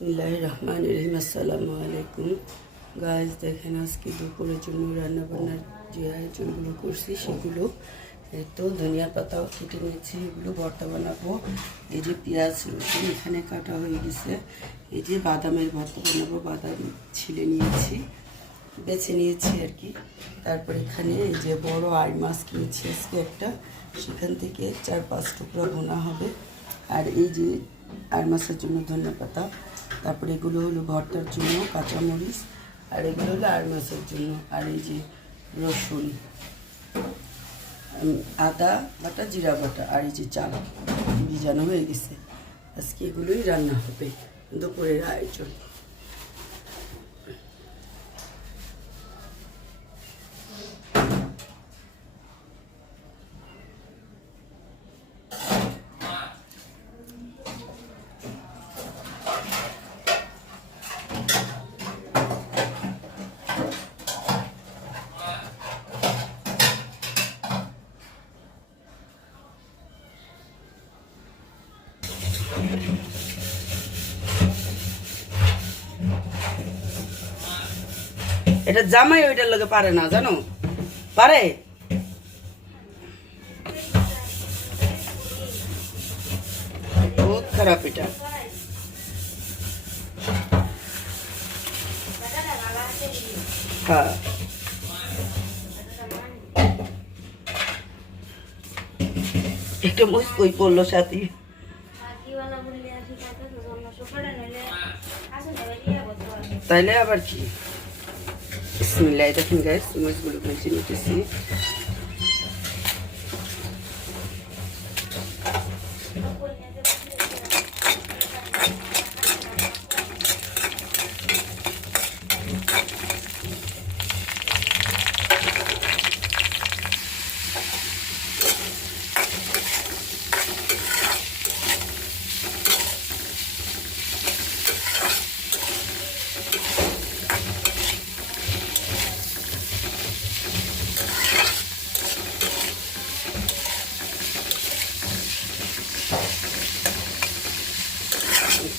বিসমিল্লাহির রহমানির রহিম। আসসালামু আলাইকুম গাইজ। দেখেন আজকে দুপুরের জন্য রান্নাবান্নার যে আয়োজনগুলো করছি সেগুলো এই তো ধনিয়া পাতাও কেটে নিয়েছি, এগুলো ভর্তা বানাবো। এই যে পেঁয়াজ রসুন এখানে কাটা হয়ে গেছে। এই যে বাদামের ভর্তা বানাবো, বাদাম ছিলে নিয়েছি, বেছে নিয়েছি আর কি। তারপর এখানে এই যে বড় আড় মাছ কিনেছি আজকে একটা, সেখান থেকে 4-5 টুকরা বোনা হবে। আর এই যে আড় মাছের জন্য ধনিয়া পাতা, তারপরে এগুলো হলো ভর্তার জন্য কাঁচামরিচ, আর এগুলো হলো আড় মাছের জন্য। আর এই যে রসুন, আদা বাটা, জিরা বাটা, আর এই যে চাল ভিজানো হয়ে গেছে। আজকে এগুলোই রান্না হবে দুপুরের আয়োজন। এটা জামাই ওইটার লগে পারে না, জানো? পারে বহুত খারাপ এটা। হ্যাঁ, একটা মুস্কুই পড়লো সাথী। তাইলে আবার কি? বিসমিল্লাহ। দেখেন গাইস, মরিচগুলো ভেজে নিতেছি।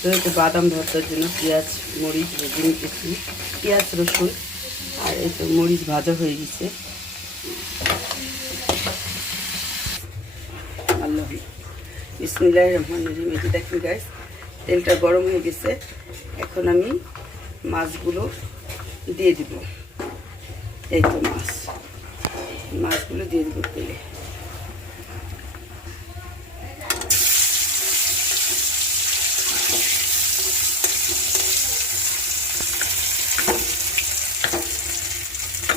তো একটু বাদাম ভর্তার জন্য পেঁয়াজ মরিচ ভেজে নিতেছি, পেঁয়াজ রসুন, আর এই তো মরিচ ভাজা হয়ে গেছে। আল্লাহ বিসমিল্লাহির রহমানির রহিম। এই যে দেখেন গাইস, তেলটা গরম হয়ে গেছে। এখন আমি মাছগুলো দিয়ে দিব। এই তো মাছগুলো দিয়ে দিব তেলে।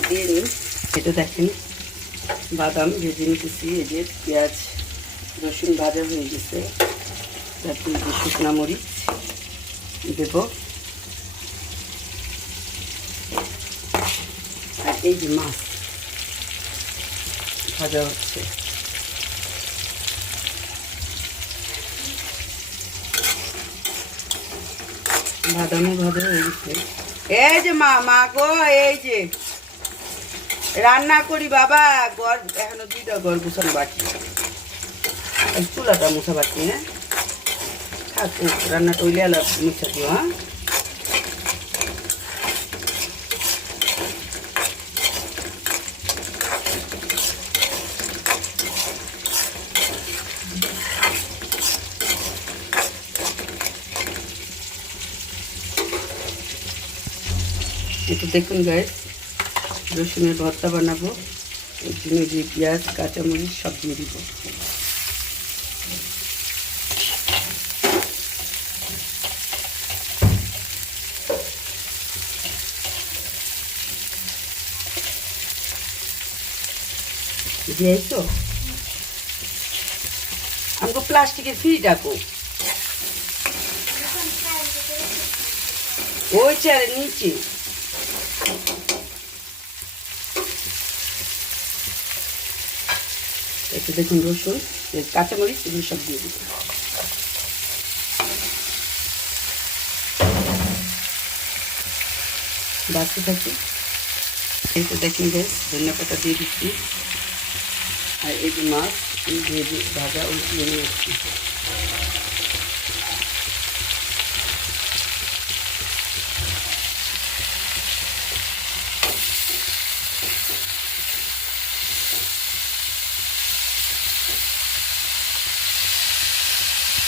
দিয়ে নিই। এটা দেখেন বাদাম ভেজে নিতেছি। এই যে পেঁয়াজ রসুন ভাজা হয়ে গেছে। তারপরে যে শুকনো মরিচ দেব, আর এই যে মাছ ভাজা হচ্ছে। বাদামও ভাজা হয়ে গেছে। এই যে মা গো, এই যে রান্না করি বাবা, ঘর এখনো 2টা ঘর গুছানো বাকি, চুলাটা মুছা বাকি। হ্যাঁ থাকুক, রান্নাটা ওইলে আলাপ মুছা দিও। হ্যাঁ, একটু দেখুন গাইস, রসুনের ভর্তা বানাবো। এর জন্য যে পেঁয়াজ কাঁচামরিচ সব দিয়ে দিব। দিয়েছো আমাকে প্লাস্টিকের ফ্রি ডাকো, ওই চেয়ারের নিচে। একটু দেখুন রসুন কাঁচামরিচ এগুলো সব দিয়ে দিব। বাড়তে থাকি। এই তো দেখুন বেশ ধনিয়া পাতা দিয়ে দিচ্ছি, আর এই যে মাছ ভেজে ভাজা ওই তুলে নিয়ে এসেছি।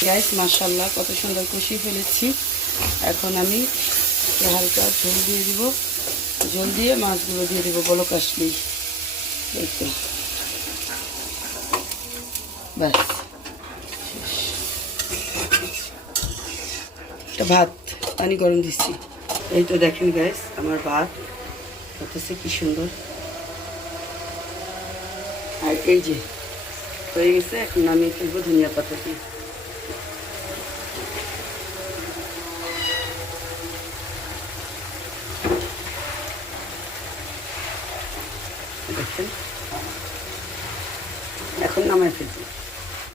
গ্যাস মাশাআল্লাহ কত সুন্দর কষিয়ে ফেলেছি। এখন আমি হালকা ঝোল দিয়ে দিব, ঝোল দিয়ে মাছগুলো দিয়ে দেবো বলক আসলেই। এই তো ব্যাস, একটা ভাত পানি গরম দিচ্ছি। এই তো দেখেন গ্যাস আমার ভাত হতেছে কি সুন্দর। আর এই যে হয়ে গেছে, এখন নামিয়ে ফেলবো ধনিয়া পাতা দিয়ে। দেখেন এখন নামায় ফেলবো।